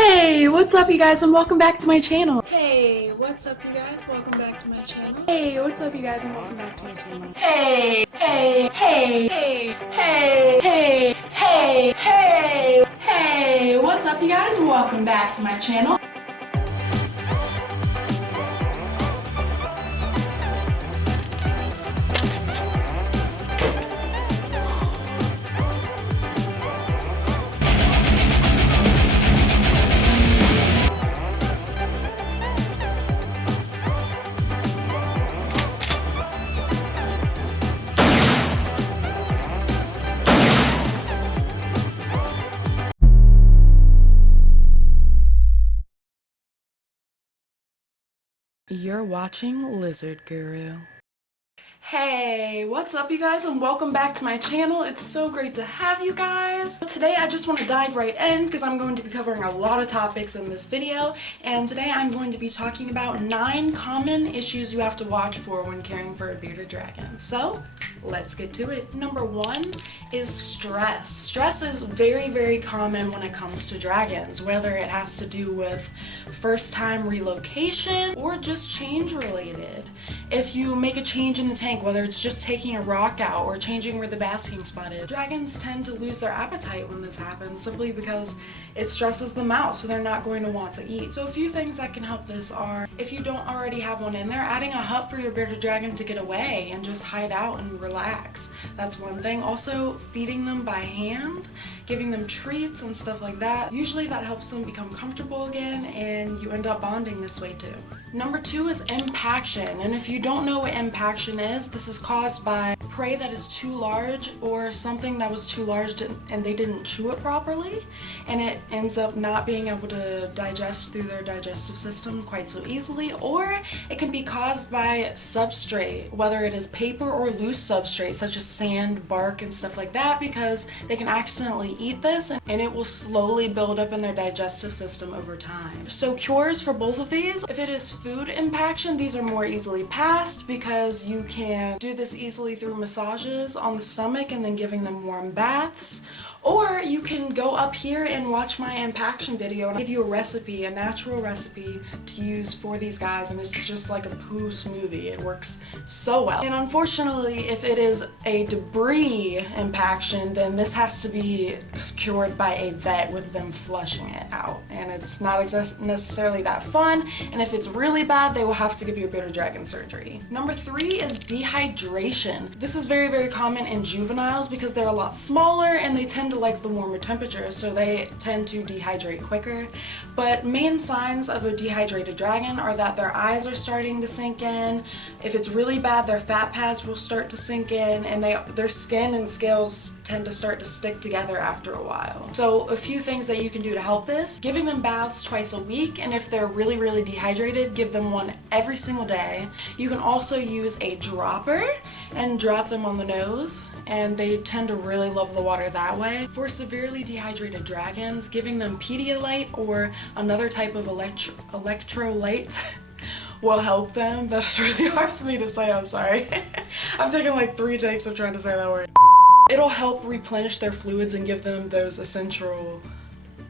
Hey, what's up you guys and welcome back to my channel. Hey, what's up you guys? Welcome back to my channel. Hey, what's up you guys and welcome back to my channel. Hey, what's up you guys and welcome back to my channel. You're watching Lizard Guru. Hey, what's up you guys and welcome back to my channel. It's so great to have you guys. Today I just want to dive right in because I'm going to be covering a lot of topics in this video, and today I'm going to be talking about 9 common issues you have to watch for when caring for a bearded dragon. So let's get to it. Number 1 is stress. Stress is very common when it comes to dragons, whether it has to do with first time relocation or just change related. If you make a change in the tank, whether it's just taking a rock out or changing where the basking spot is, dragons tend to lose their appetite when this happens simply because it stresses them out, so they're not going to want to eat. So a few things that can help this are, if you don't already have one in there, adding a hut for your bearded dragon to get away and just hide out and relax. That's one thing. Also, feeding them by hand, giving them treats and stuff like that. Usually that helps them become comfortable again, and you end up bonding this way too. Number 2 is impaction, and if you don't know what impaction is, this is caused by prey that is too large or something that was too large and they didn't chew it properly, and it ends up not being able to digest through their digestive system quite so easily. Or it can be caused by substrate, whether it is paper or loose substrate such as sand, bark, and stuff like that, because they can accidentally eat this and it will slowly build up in their digestive system over time. So cures for both of these: if it is food impaction, these are more easily passed because you can do this easily through massages on the stomach and then giving them warm baths. Or you can go up here and watch my impaction video and I'll give you a recipe, a natural recipe to use for these guys, and it's just like a poo smoothie. It works so well. And unfortunately, if it is a debris impaction, then this has to be cured by a vet with them flushing it out, and it's not necessarily that fun, and if it's really bad, they will have to give you a bearded dragon surgery. Number 3 is dehydration. This is very common in juveniles because they're a lot smaller and they tend to like the warmer temperatures, so they tend to dehydrate quicker. But main signs of a dehydrated dragon are that their eyes are starting to sink in. If it's really bad, their fat pads will start to sink in, and their skin and scales tend to start to stick together after a while. So a few things that you can do to help this: giving them baths twice a week, and if they're really dehydrated, give them one every single day. You can also use a dropper and drop them on the nose, and they tend to really love the water that way. For severely dehydrated dragons, giving them Pedialyte or another type of electrolyte will help them. That's really hard for me to say, I'm sorry. I'm taking like 3 takes of trying to say that word. It'll help replenish their fluids and give them those essential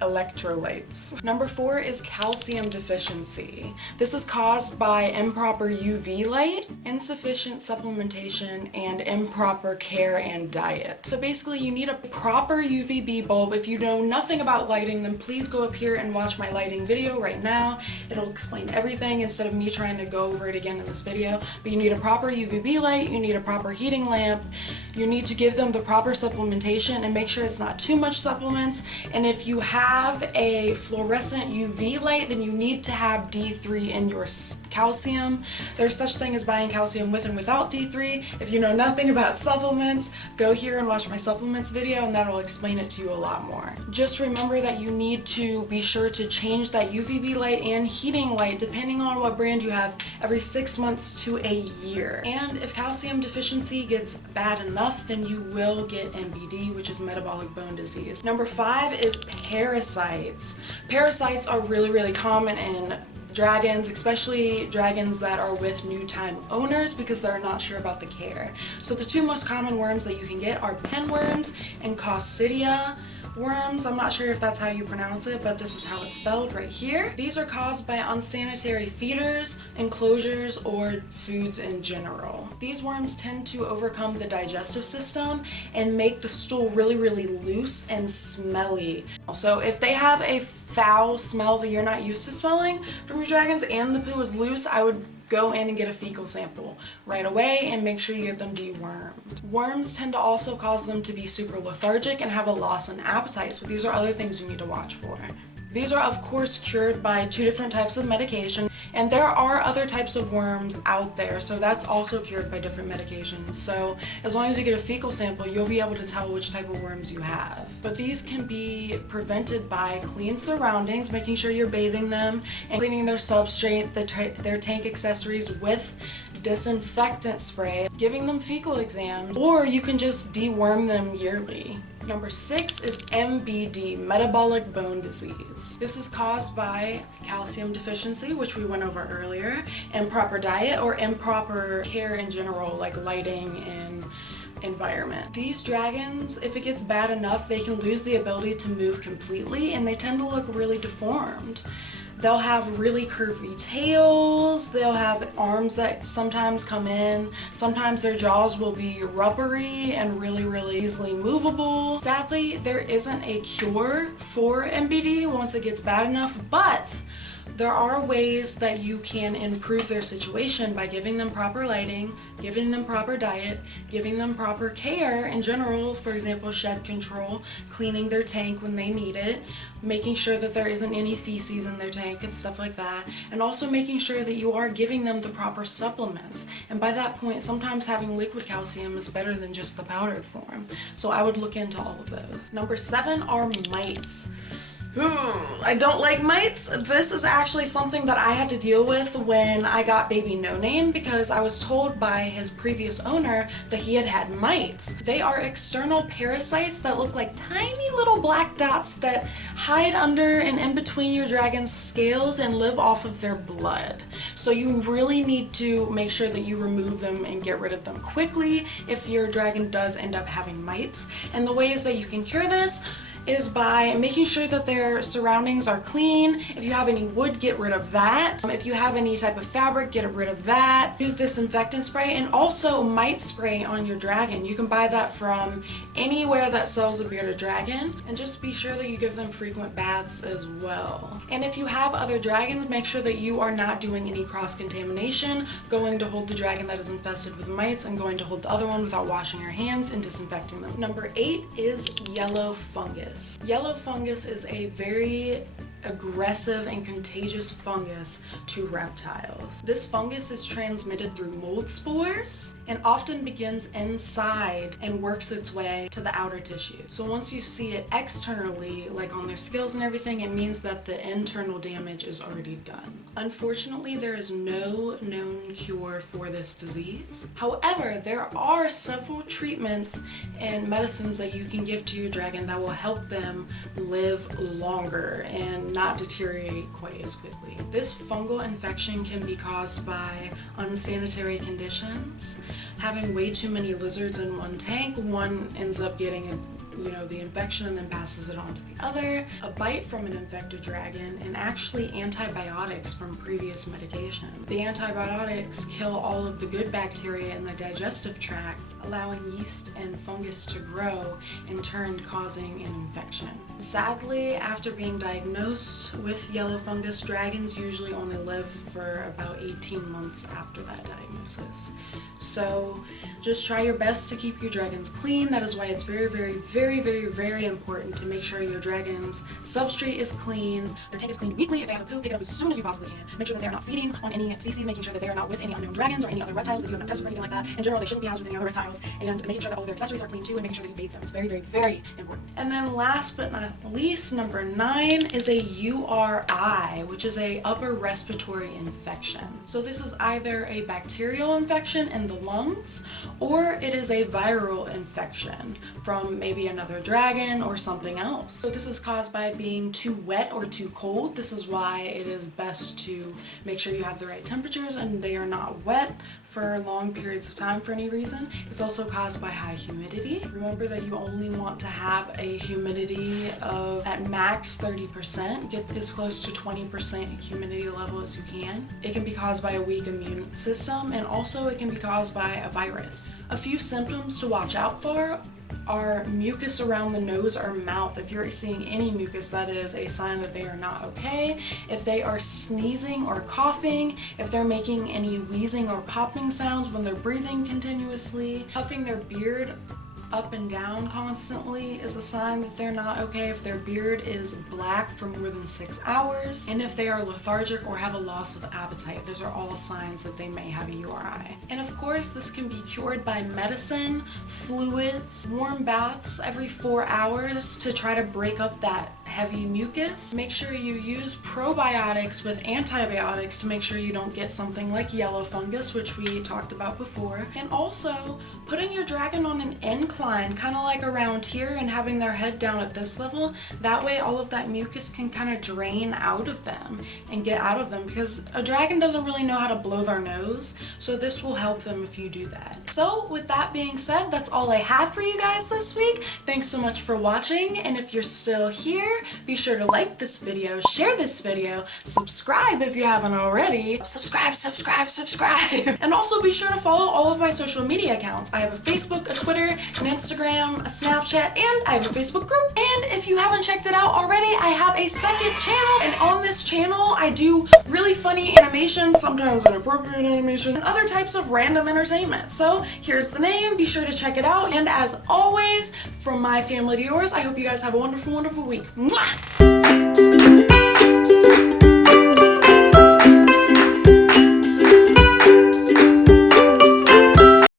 electrolytes. Number 4 is calcium deficiency. This is caused by improper UV light, insufficient supplementation, and improper care and diet. So basically you need a proper UVB bulb. If you know nothing about lighting, then please go up here and watch my lighting video right now. It'll explain everything instead of me trying to go over it again in this video. But you need a proper UVB light, you need a proper heating lamp, you need to give them the proper supplementation and make sure it's not too much supplements. And if you have a fluorescent UV light, then you need to have D3 in your calcium. There's such thing as buying calcium with and without D3. If you know nothing about supplements, go here and watch my supplements video, and that'll explain it to you a lot more. Just remember that you need to be sure to change that UVB light and heating light, depending on what brand you have, every 6 months to a year. And if calcium deficiency gets bad enough, then you will get MBD, which is metabolic bone disease. Number 5 is parasites. Parasites are really common in dragons, especially dragons that are with new time owners, because they're not sure about the care. So the 2 most common worms that you can get are pinworms and coccidia, worms. I'm not sure if that's how you pronounce it, but this is how it's spelled right here. These are caused by unsanitary feeders, enclosures, or foods in general. These worms tend to overcome the digestive system and make the stool really, really loose and smelly. So if they have a foul smell that you're not used to smelling from your dragons and the poo is loose, I would go in and get a fecal sample right away and make sure you get them dewormed. Worms tend to also cause them to be super lethargic and have a loss in appetite, so these are other things you need to watch for. These are of course cured by 2 different types of medication, and there are other types of worms out there, so that's also cured by different medications. So as long as you get a fecal sample, you'll be able to tell which type of worms you have. But these can be prevented by clean surroundings, making sure you're bathing them and cleaning their substrate, their tank accessories with disinfectant spray, giving them fecal exams, or you can just deworm them yearly. Number 6 is MBD, metabolic bone disease. This is caused by calcium deficiency, which we went over earlier, improper diet, or improper care in general, like lighting and environment. These dragons, if it gets bad enough, they can lose the ability to move completely, and they tend to look really deformed. They'll have really curvy tails, they'll have arms that sometimes come in, sometimes their jaws will be rubbery and really, really easily movable. Sadly, there isn't a cure for MBD once it gets bad enough, but there are ways that you can improve their situation by giving them proper lighting, giving them proper diet, giving them proper care in general, for example, shed control, cleaning their tank when they need it, making sure that there isn't any feces in their tank and stuff like that, and also making sure that you are giving them the proper supplements. And by that point, sometimes having liquid calcium is better than just the powdered form. So I would look into all of those. Number 7 are mites. I don't like mites. This is actually something that I had to deal with when I got baby No Name, because I was told by his previous owner that he had had mites. They are external parasites that look like tiny little black dots that hide under and in between your dragon's scales and live off of their blood. So you really need to make sure that you remove them and get rid of them quickly if your dragon does end up having mites. And the ways that you can cure this is by making sure that their surroundings are clean. If you have any wood, get rid of that. If you have any type of fabric, get rid of that. Use disinfectant spray and also mite spray on your dragon. You can buy that from anywhere that sells a bearded dragon, and just be sure that you give them frequent baths as well. And if you have other dragons, make sure that you are not doing any cross-contamination, going to hold the dragon that is infested with mites and going to hold the other one without washing your hands and disinfecting them. Number 8 is yellow fungus. Yellow fungus is a very aggressive and contagious fungus to reptiles. This fungus is transmitted through mold spores and often begins inside and works its way to the outer tissue. So once you see it externally, like on their scales and everything, it means that the internal damage is already done. Unfortunately, there is no known cure for this disease. However, there are several treatments and medicines that you can give to your dragon that will help them live longer and not deteriorate quite as quickly. This fungal infection can be caused by unsanitary conditions, having way too many lizards in one tank. One ends up getting the infection and then passes it on to the other, a bite from an infected dragon, and actually antibiotics from previous medication. The antibiotics kill all of the good bacteria in the digestive tract, allowing yeast and fungus to grow, in turn causing an infection. Sadly, after being diagnosed with yellow fungus, dragons usually only live for about 18 months after that diagnosis. So just try your best to keep your dragons clean. That is why it's very, very, very, very, very important to make sure your dragon's substrate is clean, their tank is cleaned weekly. If they have a poo, pick it up as soon as you possibly can. Make sure that they're not feeding on any feces, making sure that they are not with any unknown dragons or any other reptiles that you have not tested or anything like that. In general, they shouldn't be housed with any other reptiles, and making sure that all their accessories are clean too, and making sure that you bathe them. It's very, very, very important. And then last but not least, number 9 is a URI, which is a upper respiratory infection. So this is either a bacterial infection in the lungs, or it is a viral infection from maybe another dragon or something else. So this is caused by being too wet or too cold. This is why it is best to make sure you have the right temperatures and they are not wet for long periods of time for any reason. It's also caused by high humidity. Remember that you only want to have a humidity of at max 30%. Get as close to 20% humidity level as you can. It can be caused by a weak immune system, and also it can be caused by a virus. A few symptoms to watch out for are mucus around the nose or mouth. If you're seeing any mucus, that is a sign that they are not okay. If they are sneezing or coughing, if they're making any wheezing or popping sounds when they're breathing continuously, puffing their beard up and down constantly is a sign that they're not okay. If their beard is black for more than 6 hours, and if they are lethargic or have a loss of appetite, those are all signs that they may have a URI. And of course, this can be cured by medicine, fluids, warm baths every 4 hours to try to break up that heavy mucus. Make sure you use probiotics with antibiotics to make sure you don't get something like yellow fungus, which we talked about before. And also, putting your dragon on an incline, kind of like around here, and having their head down at this level. That way all of that mucus can kind of drain out of them and get out of them, because a dragon doesn't really know how to blow their nose, so this will help them if you do that. So with that being said, that's all I have for you guys this week. Thanks so much for watching, and if you're still here, be sure to like this video, share this video, subscribe if you haven't already. Subscribe. And also be sure to follow all of my social media accounts. I have a Facebook, a Twitter, an Instagram, a Snapchat, and I have a Facebook group. And if you haven't checked it out already, I have a second channel, and on this channel I do really funny animations, sometimes inappropriate animation, and other types of random entertainment. So here's the name, be sure to check it out, and as always, from my family to yours, I hope you guys have a wonderful, wonderful week. Mwah!